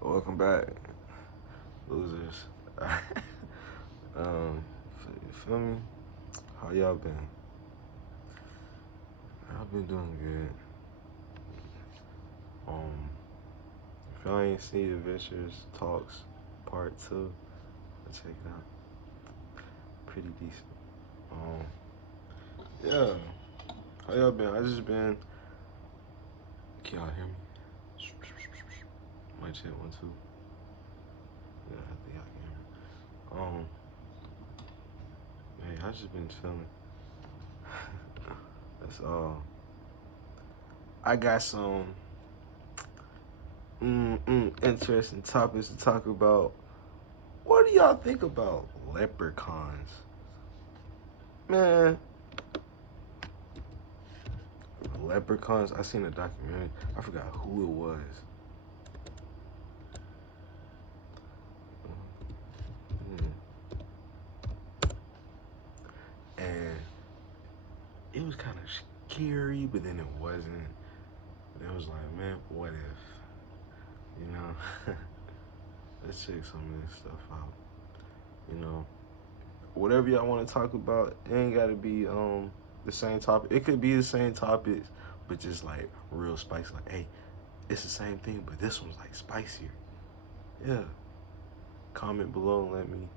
Welcome back, losers. You feel me? How y'all been? I've been doing good. If y'all ain't seen Adventures Talks Part 2, check it out. Pretty decent. Yeah. How y'all been? I just been. Can y'all hear me? Mic check 1 2. Yeah, I think y'all can hear me. Hey, I just been chilling. That's all. I got some interesting topics to talk about. What do y'all think about leprechauns? Man, leprechauns. I seen a documentary. I forgot who it was. And it was kind of scary, but then it wasn't. And it was like, man, what if? You know? Let's check some of this stuff out. You know, whatever y'all want to talk about, it ain't got to be the same topic. It could be the same topics, but just like real spicy. Like, hey, it's the same thing, but this one's like spicier. Yeah. Comment below and let me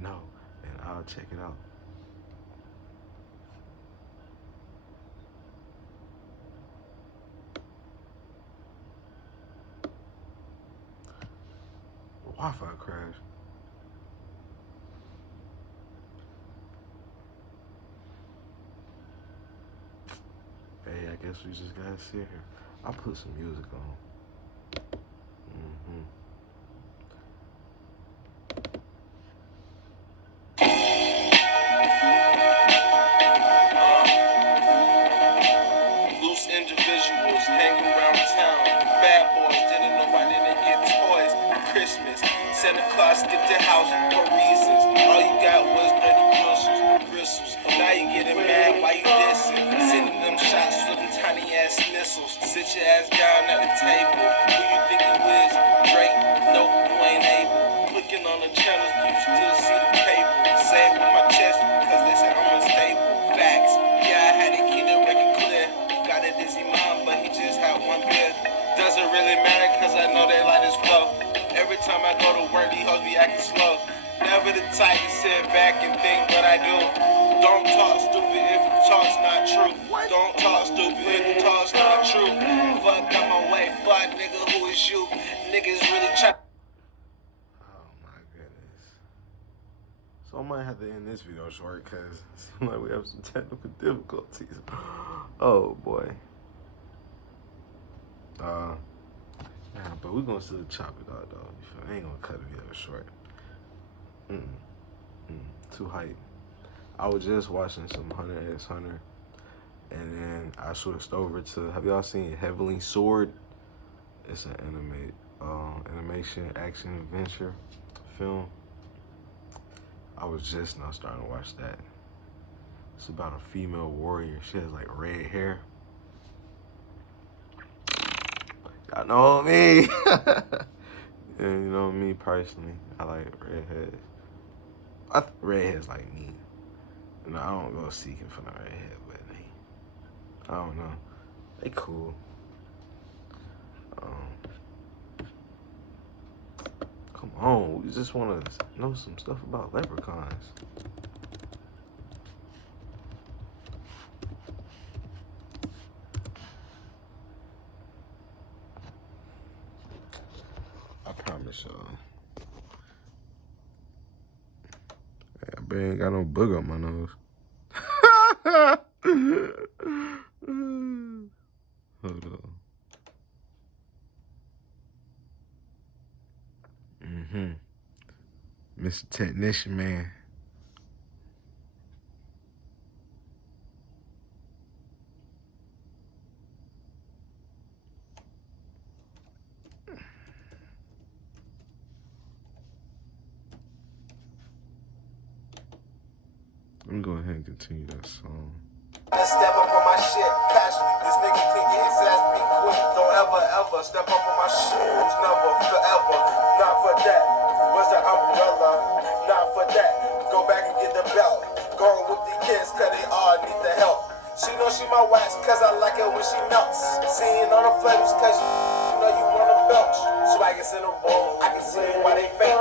know, and I'll check it out. Wi-Fi crash. Hey, I guess we just gotta sit here. I'll put some music on. Loose individuals hanging around town. Bad boys didn't know I didn't get toys for Christmas. Santa Claus skipped the house for reasons. All you got was dirty bristles. Now you getting mad, why you dissing? Sending them shots with them tiny ass missiles. Sit your ass down at the table. Who you think you is? Drake? Nope, you ain't able. Clicking on the channels, you still see the cable. Say it with my chest because they said I'm unstable. Facts, yeah, I had to keep the record clear. Got a dizzy mom, but he just had one beer. Doesn't really matter cause I know they like his flow. Every time I go to work, these hoes be acting slow. Never the type to sit back and think what I do. Don't talk stupid if the talk's not true. Don't talk stupid if the talk's not true. Fuck out my way, fuck nigga, who is you? Niggas really try. Oh my goodness. So I might have to end this video short because it seems like we have some technical difficulties. Oh boy. Yeah, but we're gonna still chop it out though. I ain't gonna cut the video short. Too hype. I was just watching some Hunter x Hunter, and then I switched over to. Have y'all seen Heavenly Sword? It's an animation action adventure film. I was just now starting to watch that. It's about a female warrior. She has like red hair. Y'all know me. And you know me personally, I like redheads. Redheads like me. You know, I don't go seeking for the redhead, but I don't know. They cool. Come on, we just want to know some stuff about leprechauns. I promise y'all. I bet ain't got no booger on my nose. Hold on. Mr. Technician Man. Let me go ahead and continue that song. Step up on my shit, passion. This nigga can get his ass beat quick. Don't ever step up on my shoes, never, forever. Not for that. Was the umbrella? Not for that. Go back and get the belt. Going with the kids, cause they all need the help. She know she my wax, cause I like it when she melts. Seeing all the flavors, cause you know you wanna belch. Swaggers in the room, I can see why they fake.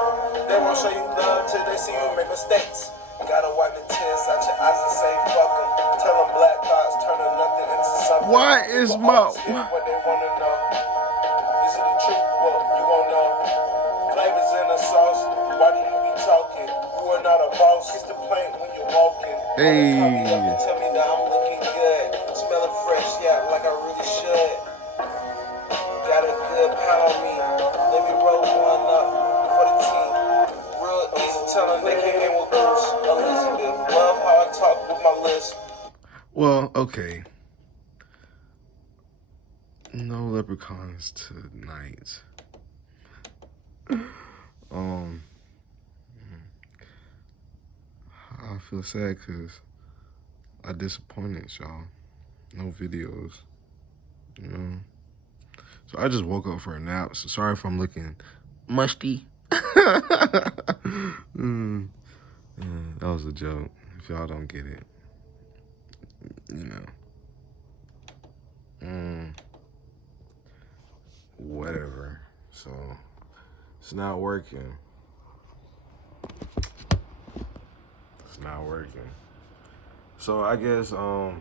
They won't show you love till they see you make mistakes. Gotta wipe the tears out your eyes and say fuck them. Tell them black thoughts turning nothing into something. Why is my... What they wanna know. Is it the truth? Well, you won't know. Flavors in the sauce, why do you be talking? You are not a boss, it's the plane when you're walking. Hey. Tell me that I'm looking good. Smelling fresh, yeah, like I really should. Got a good pound on me. Let me roll one up for the team. Real easy telling they came in with Bruce. Elizabeth, love how I talk with my list. Well, okay. No leprechauns tonight. I feel sad because I disappointed y'all. No videos, you know. So I just woke up for a nap. So sorry if I'm looking musty. Yeah, that was a joke. If y'all don't get it, you know. Whatever. So it's not working. It's not working. So I guess oh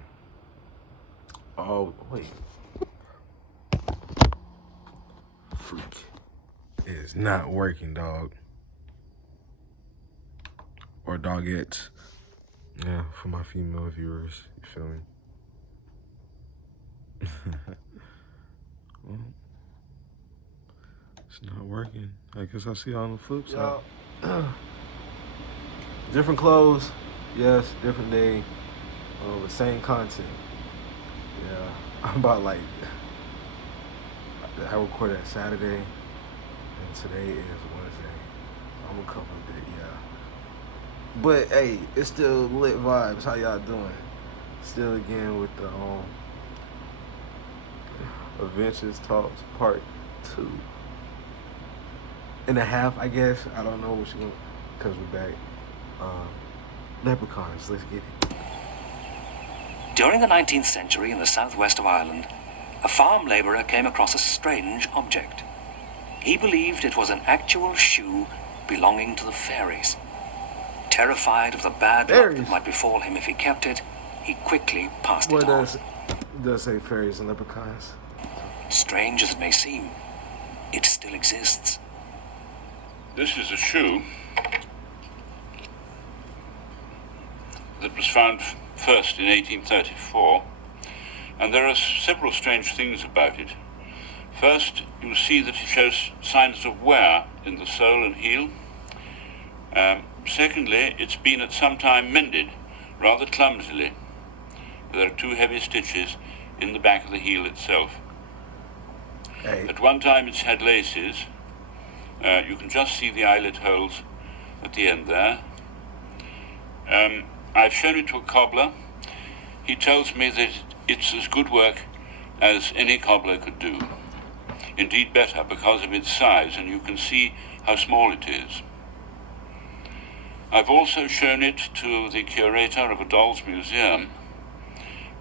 wait. Freak. It is not working, dog. Or doggette. Yeah, for my female viewers. You feel me? Well, it's not working. I guess I'll see you on the flip side. Different clothes, yes, different day, but same content. Yeah, I'm about like, I recorded that Saturday, and today is Wednesday. I'm a couple of days, yeah. But hey, it's still lit vibes. How y'all doing? Still again with the Adventures Talks Part 2.5, I guess. I don't know what you want, because we're back. Leprechauns, let's get it. During the 19th century in the southwest of Ireland, a farm labourer came across a strange object. He believed it was an actual shoe belonging to the fairies. Terrified of the bad luck that might befall him if he kept it, he quickly passed it on. It does say fairies and leprechauns. Strange as it may seem, it still exists. This is a shoe that was found first in 1834, and there are several strange things about it. First, you see that it shows signs of wear in the sole and heel. Secondly, it's been at some time mended, rather clumsily. There are 2 heavy stitches in the back of the heel itself. Hey. At one time it's had laces. You can just see the eyelet holes at the end there. I've shown it to a cobbler. He tells me that it's as good work as any cobbler could do. Indeed better, because of its size, and you can see how small it is. I've also shown it to the curator of a doll's museum,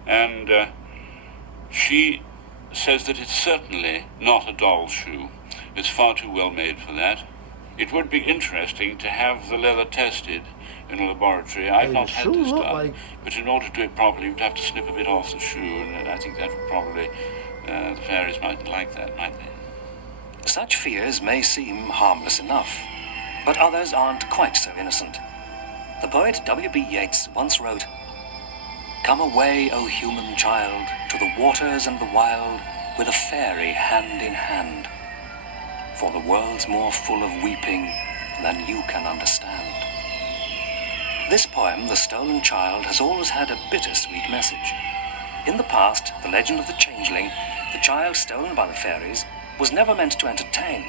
and she says that it's certainly not a doll's shoe. It's far too well made for that. It would be interesting to have the leather tested in a laboratory. I've not had this done, but in order to do it properly, you'd have to snip a bit off the shoe, and I think that would probably, the fairies mightn't like that, might they? Such fears may seem harmless enough, but others aren't quite so innocent. The poet W.B. Yeats once wrote, "Come away, O human child, to the waters and the wild, with a fairy hand in hand. For the world's more full of weeping than you can understand." This poem, The Stolen Child, has always had a bittersweet message. In the past, the legend of the changeling, the child stolen by the fairies, was never meant to entertain,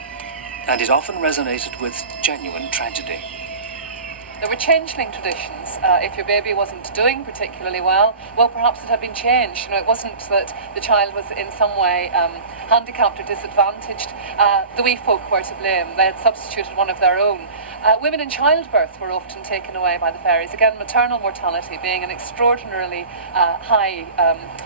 and it often resonated with genuine tragedy. There were changeling traditions. If your baby wasn't doing particularly well, perhaps it had been changed. It wasn't that the child was in some way handicapped or disadvantaged. The wee folk were to blame. They had substituted one of their own. Women in childbirth were often taken away by the fairies. Again, maternal mortality being an extraordinarily high,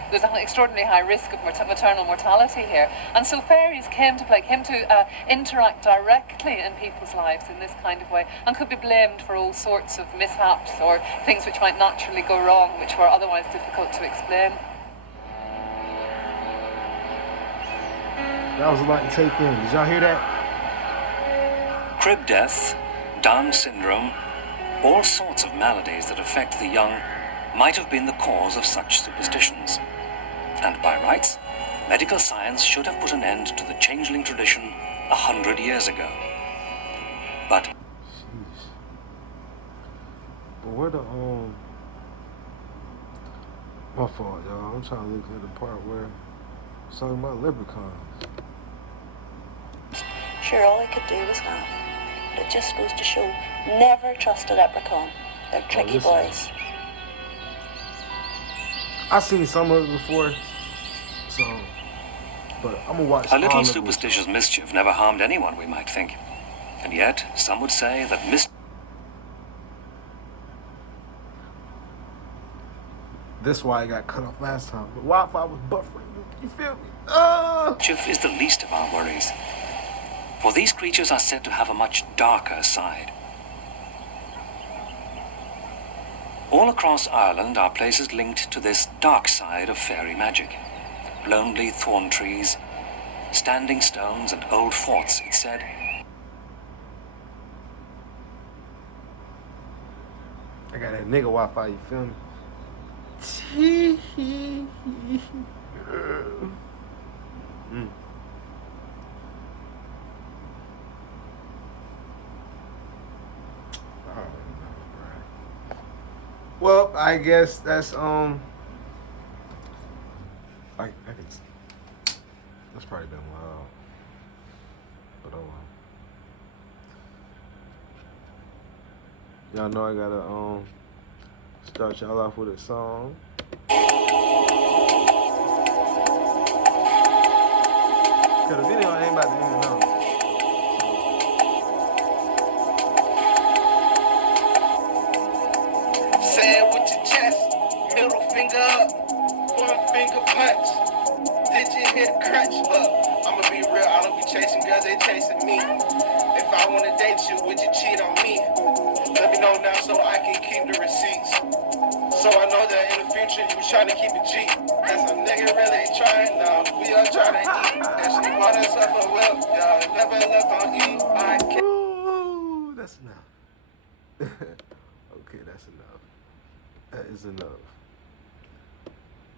there's an extraordinarily high risk of maternal mortality here. And so fairies came to play, came to interact directly in people's lives in this kind of way, and could be blamed for all sorts of mishaps or things which might naturally go wrong, which were otherwise difficult to explain. That was a lot to take in. Did y'all hear that? Crib death, Down syndrome, all sorts of maladies that affect the young might have been the cause of such superstitions. And by rights, medical science should have put an end to the changeling tradition 100 years ago. But Jeez. But where the my fault, y'all. I'm trying to look at the part where it's talking about leprechauns. Sure, all I could do was laugh. But it just goes to show, never trust a leprechaun. They're tricky boys. I've seen some of it before, so, but I'm gonna watch. A little superstitious mischief never harmed anyone, we might think. And yet, some would say that This why I got cut off last time. The Wi-Fi was buffering. You feel me? mischief is the least of our worries. For these creatures are said to have a much darker side. All across Ireland are places linked to this dark side of fairy magic. Lonely thorn trees, standing stones, and old forts, it's said. I got that nigga Wi-Fi. You feel me? Well, I guess that's that's probably been loud, but oh well. Y'all know I gotta start y'all off with a song. Cause the video ain't about to end now. Say it with your chest, middle finger up, one finger punch. Did you hit a crutch? Look, I'ma be real, I don't be chasing girls, they chasing me. If I wanna date you, would you cheat on me? Let me know now so I can keep the receipts. So I know that in the future you was trying to keep it G. And some nigga really ain't trying now. We all trying to eat. And she bought herself a whip, y'all. Never left on E. I can't. Ooh, that's enough. Okay, that's enough. That is enough.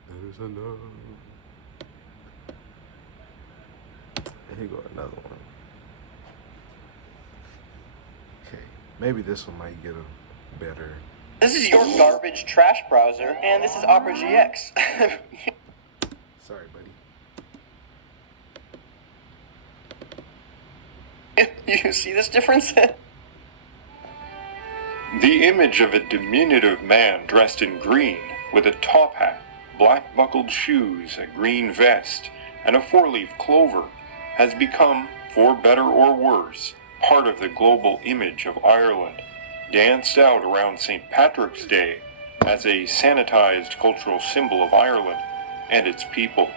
That is enough. And here go another one. Okay, maybe this one might get a better. This is your garbage trash browser, and this is Opera GX. Sorry, buddy. You see this difference? The image of a diminutive man dressed in green, with a top hat, black buckled shoes, a green vest, and a four-leaf clover, has become, for better or worse, part of the global image of Ireland, danced out around St. Patrick's Day as a sanitized cultural symbol of Ireland and its people.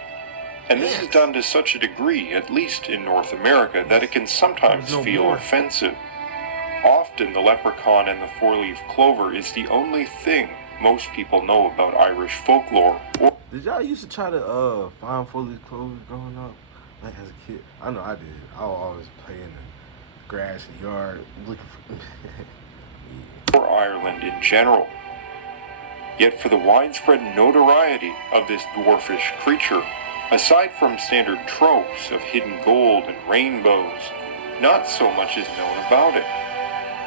And this is done to such a degree, at least in North America, that it can sometimes feel offensive. Often the leprechaun and the four-leaf clover is the only thing most people know about Irish folklore. Did y'all used to try to find four-leaf clovers growing up? Like as a kid? I know I did. I would always play in the grassy yard looking for For Ireland in general. Yet for the widespread notoriety of this dwarfish creature, aside from standard tropes of hidden gold and rainbows, not so much is known about it.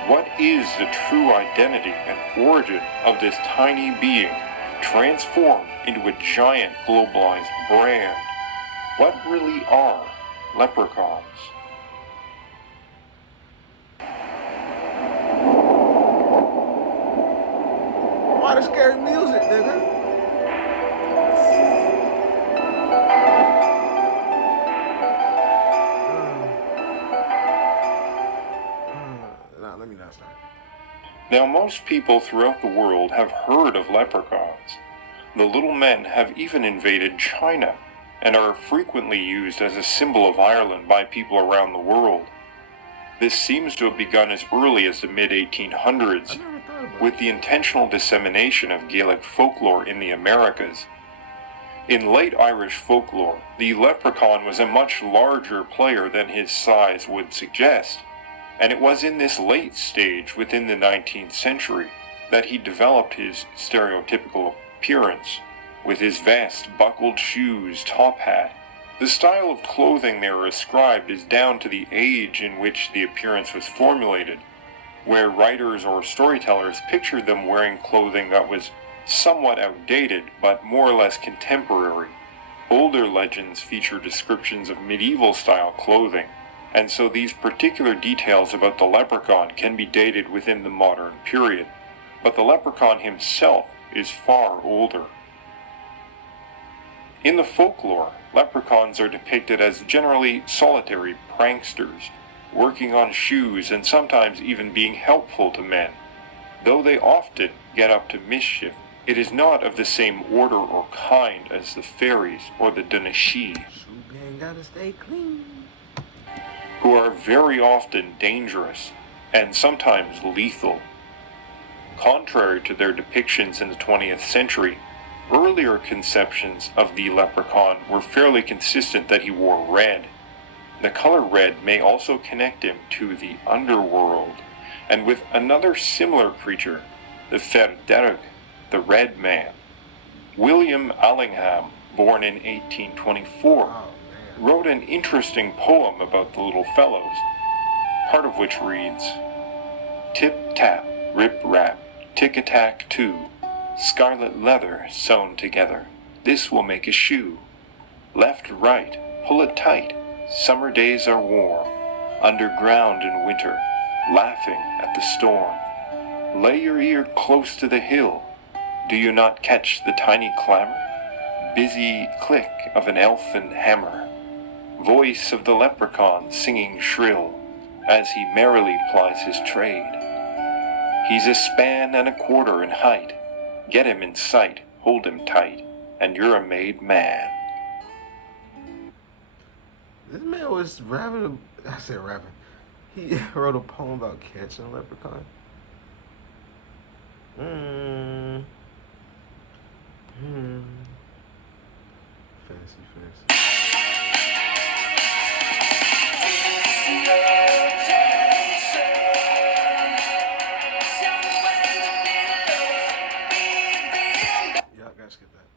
What is the true identity and origin of this tiny being transformed into a giant globalized brand? What really are leprechauns? Now, most people throughout the world have heard of leprechauns. The little men have even invaded China and are frequently used as a symbol of Ireland by people around the world. This seems to have begun as early as the mid-1800s, with the intentional dissemination of Gaelic folklore in the Americas. In late Irish folklore, the leprechaun was a much larger player than his size would suggest, and it was in this late stage within the 19th century that he developed his stereotypical appearance, with his vest, buckled shoes, top hat. The style of clothing they are ascribed is down to the age in which the appearance was formulated, where writers or storytellers pictured them wearing clothing that was somewhat outdated but more or less contemporary. Older legends feature descriptions of medieval-style clothing, and so these particular details about the leprechaun can be dated within the modern period, but the leprechaun himself is far older. In the folklore, leprechauns are depicted as generally solitary pranksters, working on shoes and sometimes even being helpful to men. Though they often get up to mischief, it is not of the same order or kind as the fairies or the Dunashi, Gotta stay clean. who are very often dangerous and sometimes lethal. Contrary to their depictions in the 20th century, earlier conceptions of the leprechaun were fairly consistent that he wore red. The color red may also connect him to the underworld, and with another similar creature, the Fer Derg, the Red Man. William Allingham, born in 1824, wrote an interesting poem about the little fellows, part of which reads, "Tip-tap, rip-rap, tick-a-tack too, scarlet leather sewn together, this will make a shoe. Left-right, pull it tight, summer days are warm, underground in winter, laughing at the storm. Lay your ear close to the hill, do you not catch the tiny clamor? Busy click of an elfin hammer, voice of the leprechaun singing shrill, as he merrily plies his trade. He's a span and a quarter in height, get him in sight, hold him tight, and you're a made man." This man was rapping. I said rapping. He wrote a poem about catching a leprechaun. Fancy. Y'all gotta skip that.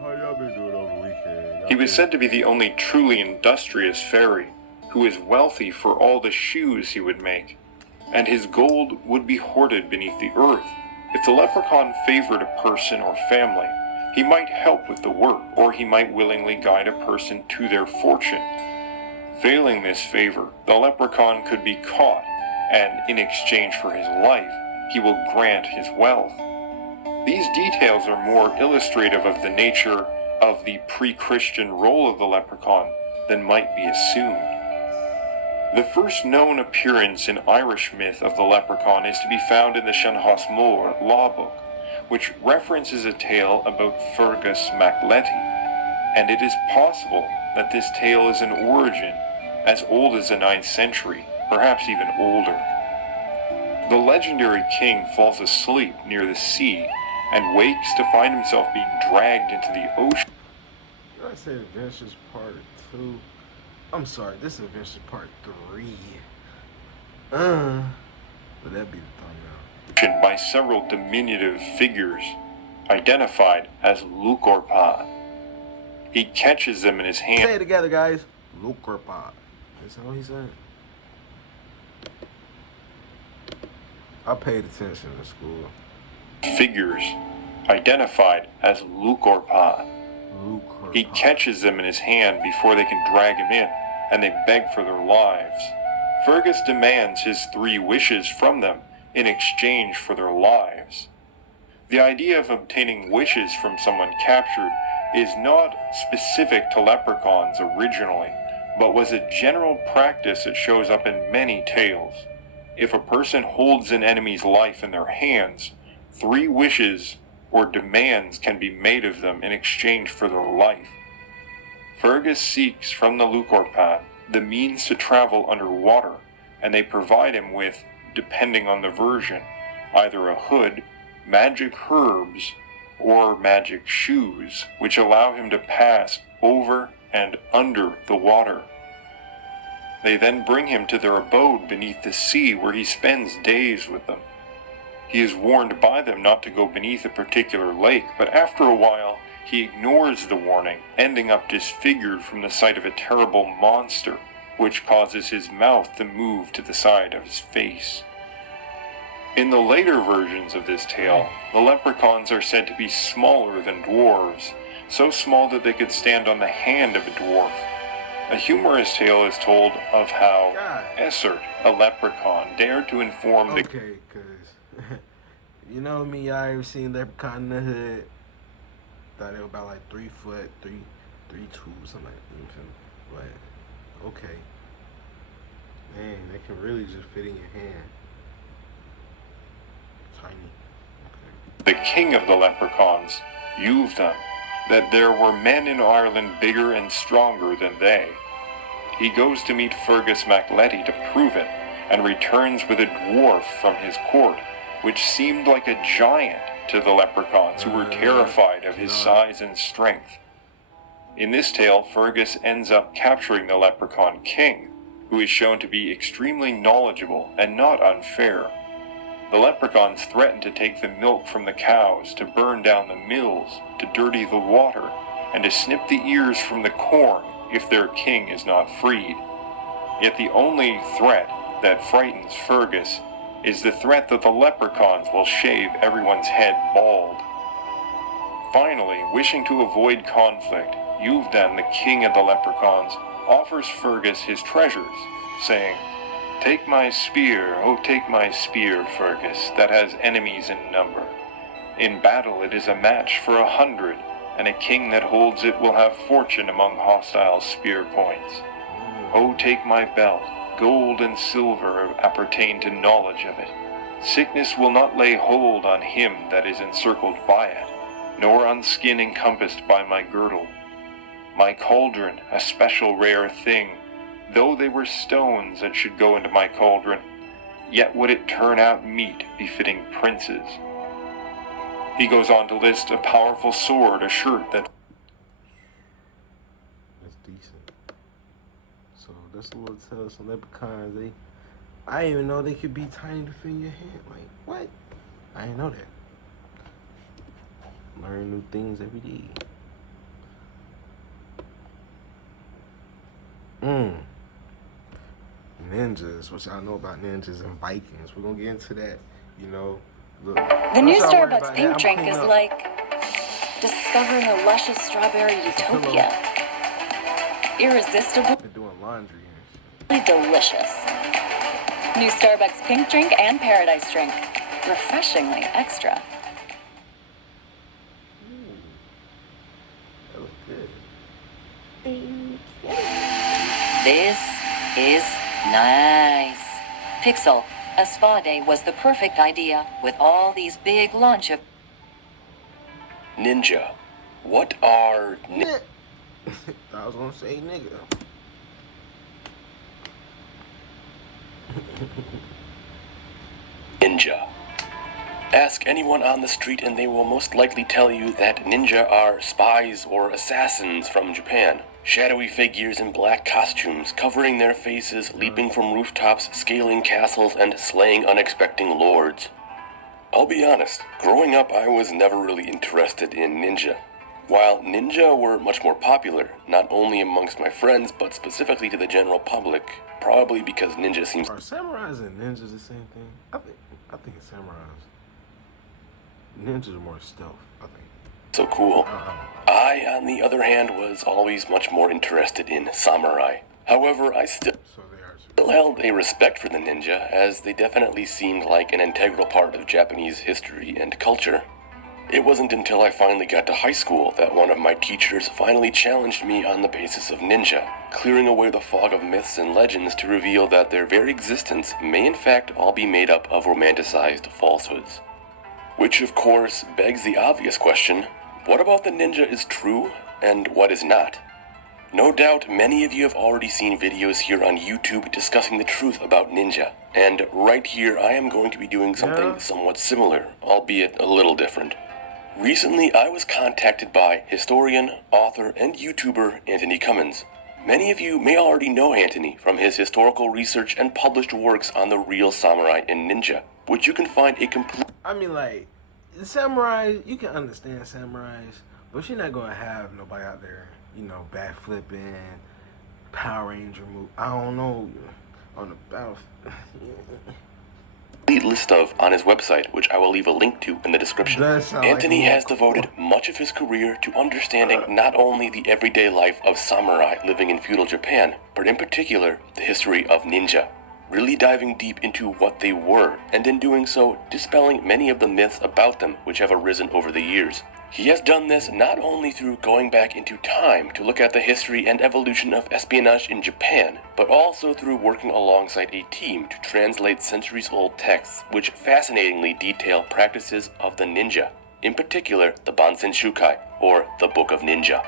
How y'all been doing over the weekend? He was said to be the only truly industrious fairy, who is wealthy for all the shoes he would make, and his gold would be hoarded beneath the earth. If the leprechaun favored a person or family, he might help with the work, or he might willingly guide a person to their fortune. Failing this favor, the leprechaun could be caught, and in exchange for his life, he will grant his wealth. These details are more illustrative of the nature of the pre-Christian role of the leprechaun than might be assumed. The first known appearance in Irish myth of the leprechaun is to be found in the Shanhos Mór law book, which references a tale about Fergus MacLetty, and it is possible that this tale is an origin as old as the 9th century, perhaps even older. The legendary king falls asleep near the sea and wakes to find himself being dragged into the ocean. Did I say Adventures Part 2? I'm sorry, this is Adventures Part 3. But that'd be the thumbnail. By several diminutive figures, identified as Lucorpa. He catches them in his hand. Say it together, guys. Lucorpa. Is that what he said? I paid attention in school. Figures, identified as Lucorpa. Lucorpa. He catches them in his hand before they can drag him in, and they beg for their lives. Fergus demands his 3 wishes from them in exchange for their lives. The idea of obtaining wishes from someone captured is not specific to leprechauns originally, but was a general practice that shows up in many tales. If a person holds an enemy's life in their hands, 3 wishes or demands can be made of them in exchange for their life. Fergus seeks from the Lucorpan the means to travel underwater, and they provide him with, depending on the version, either a hood, magic herbs, or magic shoes, which allow him to pass over and under the water. They then bring him to their abode beneath the sea, where he spends days with them. He is warned by them not to go beneath a particular lake, but after a while he ignores the warning, ending up disfigured from the sight of a terrible monster, which causes his mouth to move to the side of his face. In the later versions of this tale, the leprechauns are said to be smaller than dwarves, so small that they could stand on the hand of a dwarf. A humorous tale is told of how Essert, a leprechaun, dared to inform the... Okay, cause you know me, I ever seen Leprechaun in the Hood. Thought they were about like 3 foot, 3'2", something like that. You know what I'm saying? But okay, man, they can really just fit in your hand. Tiny. Okay. The king of the leprechauns, Yuvdan, that there were men in Ireland bigger and stronger than they. He goes to meet Fergus MacLetty to prove it, and returns with a dwarf from his court, which seemed like a giant to the leprechauns, who were terrified of his size and strength. In this tale, Fergus ends up capturing the leprechaun king, who is shown to be extremely knowledgeable and not unfair. The leprechauns threaten to take the milk from the cows, to burn down the mills, to dirty the water, and to snip the ears from the corn if their king is not freed. Yet the only threat that frightens Fergus is the threat that the leprechauns will shave everyone's head bald. Finally, wishing to avoid conflict, Yuvdan, the king of the leprechauns, offers Fergus his treasures, saying, "Take my spear, oh take my spear, Fergus, that has enemies in number. In battle it is a match for 100, and a king that holds it will have fortune among hostile spear points. Oh take my belt, gold and silver appertain to knowledge of it. Sickness will not lay hold on him that is encircled by it, nor on skin encompassed by my girdle. My cauldron, a special rare thing, though they were stones that should go into my cauldron, yet would it turn out meat befitting princes." He goes on to list a powerful sword, a shirt that... That's decent. So that's a little tale. Some leprechauns, I didn't even know they could be tiny to fit in your hand. Like, what? I didn't know that. Learn new things every day. Ninjas, what y'all know about ninjas and Vikings. We're gonna get into that, you know. Look, The new Starbucks pink drink is like discovering a luscious strawberry utopia. Irresistibly Been doing laundry and shit. delicious. New Starbucks pink drink and paradise drink. Refreshingly extra. That looks good. This is nice. Pixel, a spa day was the perfect idea with all these big launch of... Ninja. What are... I was gonna say nigga. Ninja. Ask anyone on the street and they will most likely tell you that ninja are spies or assassins from Japan. Shadowy figures in black costumes, covering their faces, leaping from rooftops, scaling castles, and slaying unexpected lords. I'll be honest, growing up I was never really interested in ninja. While ninja were much more popular, not only amongst my friends, but specifically to the general public, probably because ninja seems... Are samurais and ninjas the same thing? I think samurais. Ninjas are more stealth, I think. so cool. I, on the other hand, was always much more interested in samurai. However, I still held a respect for the ninja, as they definitely seemed like an integral part of Japanese history and culture. It wasn't until I finally got to high school that one of my teachers finally challenged me on the basis of ninja, clearing away the fog of myths and legends to reveal that their very existence may in fact all be made up of romanticized falsehoods. Which of course begs the obvious question, what about the ninja is true and what is not? No doubt many of you have already seen videos here on YouTube discussing the truth about ninja, and right here I am going to be doing something somewhat similar, albeit a little different. Recently I was contacted by historian, author, and YouTuber Anthony Cummins. Many of you may already know Anthony from his historical research and published works on the real samurai and ninja, which you can find a complete... I mean, like, the samurai, you can understand samurais, but you're not gonna have nobody out there, you know, backflipping, Power Ranger move. I don't know, on the battlefield. list of on his website, which I will leave a link to in the description. Anthony has devoted much of his career to understanding not only the everyday life of samurai living in feudal Japan, but in particular the history of ninja, really diving deep into what they were, and in doing so, dispelling many of the myths about them which have arisen over the years. He has done this not only through going back into time to look at the history and evolution of espionage in Japan, but also through working alongside a team to translate centuries-old texts which fascinatingly detail practices of the ninja, in particular the Bansen Shukai, or the Book of Ninja.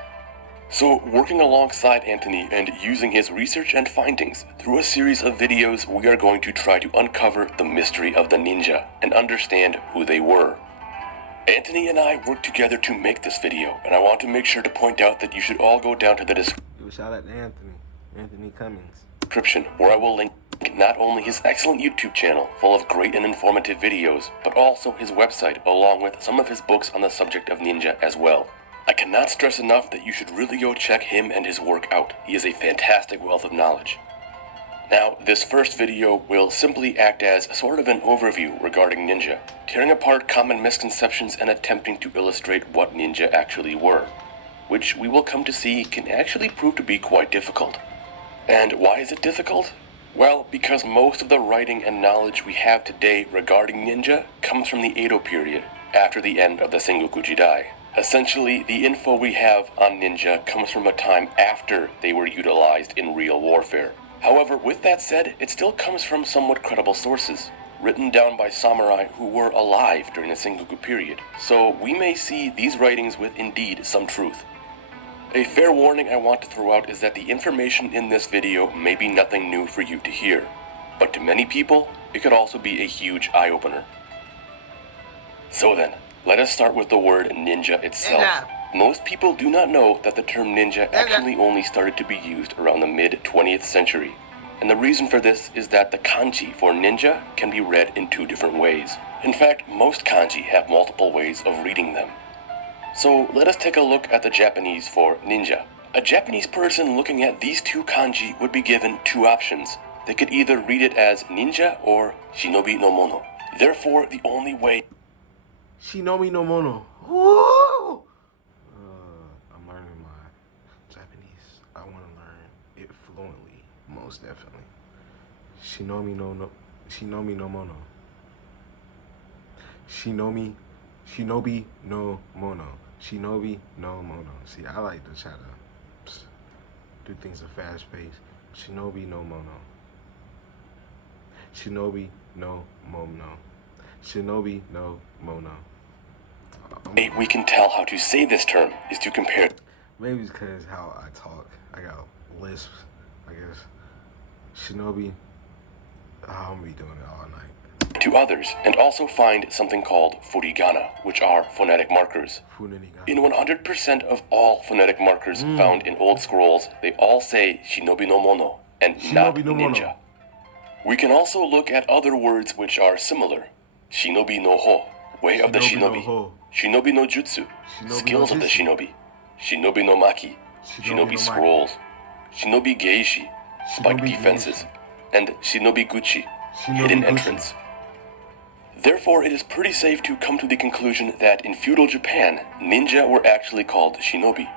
So, working alongside Anthony and using his research and findings, through a series of videos we are going to try to uncover the mystery of the ninja and understand who they were. Anthony and I worked together to make this video, and I want to make sure to point out that you should all go down to the Shout out to Anthony Cummins. description, where I will link not only his excellent YouTube channel, full of great and informative videos, but also his website, along with some of his books on the subject of ninja as well. I cannot stress enough that you should really go check him and his work out. He is a fantastic wealth of knowledge. Now, this first video will simply act as sort of an overview regarding ninja, tearing apart common misconceptions and attempting to illustrate what ninja actually were, which we will come to see can actually prove to be quite difficult. And why is it difficult? Well, because most of the writing and knowledge we have today regarding ninja comes from the Edo period, after the end of the Sengoku Jidai. Essentially, the info we have on ninja comes from a time after they were utilized in real warfare. However, with that said, it still comes from somewhat credible sources, written down by samurai who were alive during the Sengoku period, so we may see these writings with indeed some truth. A fair warning I want to throw out is that the information in this video may be nothing new for you to hear, but to many people, it could also be a huge eye-opener. So then, let us start with the word ninja itself. Most people do not know that the term ninja actually only started to be used around the mid-20th century. And the reason for this is that the kanji for ninja can be read in two different ways. In fact, most kanji have multiple ways of reading them. So let us take a look at the Japanese for ninja. A Japanese person looking at these two kanji would be given two options. They could either read it as ninja or shinobi no mono. Therefore, the only way... Shinobi no mono. Woo! I'm learning my Japanese. I want to learn it fluently, most definitely. Shinobi no mono. Shinobi no mono. Shinobi no mono. See, I like to try to do things at fast pace. Shinobi no mono. Shinobi no mono. Shinobi no mono. We can tell how to say this term is to compare... Maybe it's because how I talk. I got lisp, I guess. Shinobi. I'm gonna be doing it all night. ...to others, and also find something called furigana, which are phonetic markers. In 100% of all phonetic markers found in old scrolls, they all say shinobi no mono, and not ninja. We can also look at other words which are similar. Shinobi no ho, way of the shinobi. Shinobi no jutsu, skills of the shinobi. Shinobi no maki, shinobi scrolls. Shinobi geishi, spike defenses. And shinobi guchi, hidden entrance. Therefore, it is pretty safe to come to the conclusion that in feudal Japan, ninja were actually called shinobi.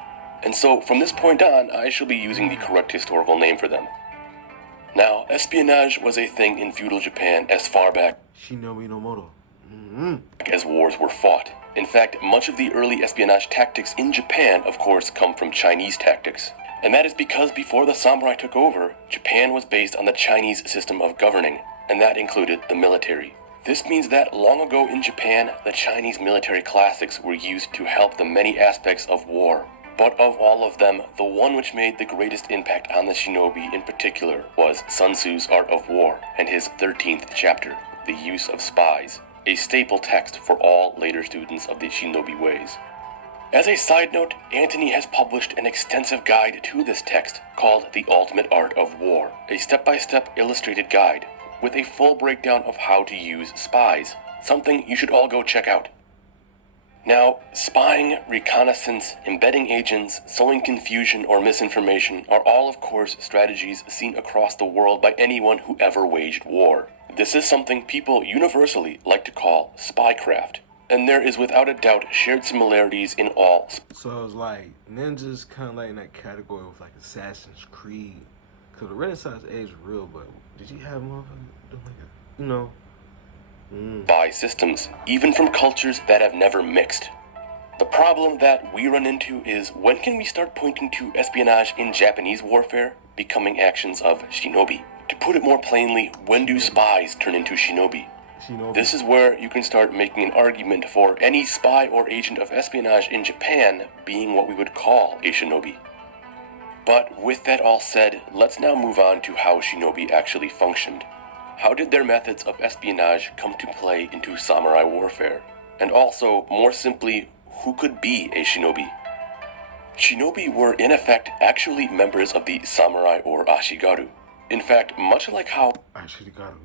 And so, from this point on, I shall be using the correct historical name for them. Now, espionage was a thing in feudal Japan as far back Shinobi no mono. as wars were fought. In fact, much of the early espionage tactics in Japan, of course, come from Chinese tactics. And that is because before the samurai took over, Japan was based on the Chinese system of governing, and that included the military. This means that long ago in Japan, the Chinese military classics were used to help the many aspects of war. But of all of them, the one which made the greatest impact on the shinobi in particular was Sun Tzu's Art of War and his 13th chapter, The Use of Spies, a staple text for all later students of the shinobi ways. As a side note, Antony has published an extensive guide to this text called The Ultimate Art of War, a step-by-step illustrated guide with a full breakdown of how to use spies, something you should all go check out. Now, spying, reconnaissance, embedding agents, sowing confusion or misinformation are all, of course, strategies seen across the world by anyone who ever waged war. This is something people universally like to call spycraft, and there is without a doubt shared similarities in all. So it's like ninjas kind of like in that category with like Assassin's Creed. Cause the Renaissance age is real, but did you have motherfuckers doing like a, you know? Spy systems, even from cultures that have never mixed. The problem that we run into is when can we start pointing to espionage in Japanese warfare becoming actions of shinobi? To put it more plainly, when do spies turn into shinobi? This is where you can start making an argument for any spy or agent of espionage in Japan being what we would call a shinobi. But with that all said, let's now move on to how shinobi actually functioned. How did their methods of espionage come to play into samurai warfare? And also, more simply, who could be a shinobi? Shinobi were in effect actually members of the samurai or ashigaru. In fact, much like how Ashigaru.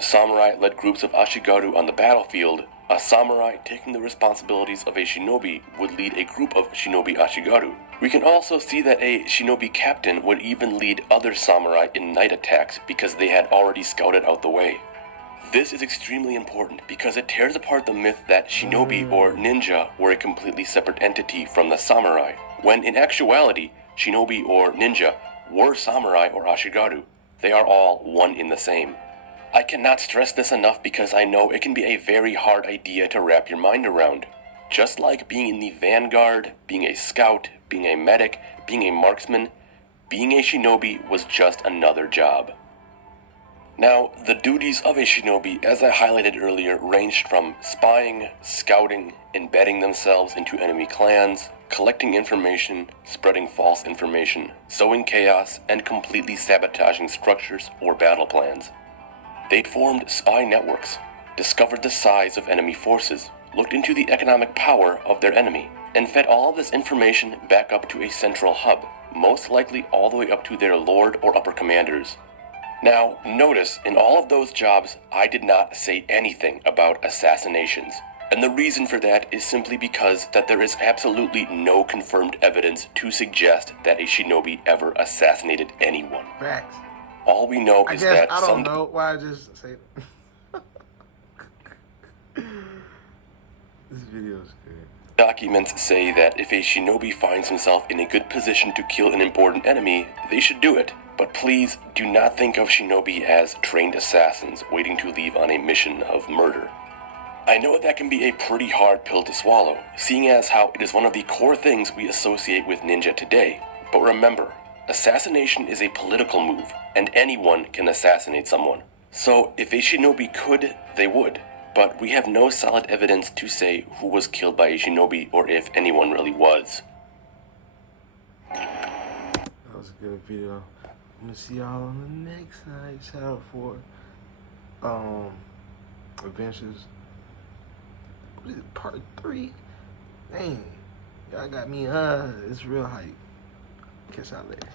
samurai led groups of ashigaru on the battlefield, a samurai taking the responsibilities of a shinobi would lead a group of shinobi ashigaru. We can also see that a shinobi captain would even lead other samurai in night attacks because they had already scouted out the way. This is extremely important because it tears apart the myth that shinobi or ninja were a completely separate entity from the samurai, when in actuality, shinobi or ninja were samurai or ashigaru. They are all one in the same. I cannot stress this enough because I know it can be a very hard idea to wrap your mind around. Just like being in the vanguard, being a scout, being a medic, being a marksman, being a shinobi was just another job. Now, the duties of a shinobi, as I highlighted earlier, ranged from spying, scouting, embedding themselves into enemy clans, collecting information, spreading false information, sowing chaos, and completely sabotaging structures or battle plans. They formed spy networks, discovered the size of enemy forces, looked into the economic power of their enemy, and fed all of this information back up to a central hub, most likely all the way up to their lord or upper commanders. Now, notice, in all of those jobs, I did not say anything about assassinations. And the reason for that is simply because that there is absolutely no confirmed evidence to suggest that a shinobi ever assassinated anyone. Facts. All we know is that I don't know why I just say this video is good. Documents say that if a shinobi finds himself in a good position to kill an important enemy, they should do it. But please do not think of shinobi as trained assassins waiting to leave on a mission of murder. I know that can be a pretty hard pill to swallow, seeing as how it is one of the core things we associate with ninja today. But remember, assassination is a political move, and anyone can assassinate someone. So if a shinobi could, they would. But we have no solid evidence to say who was killed by a shinobi or if anyone really was. That was a good video. I'm gonna see y'all on the next night. Shout out for Adventures. What is it, part 3? Dang. Y'all got me it's real hype. Catch y'all later.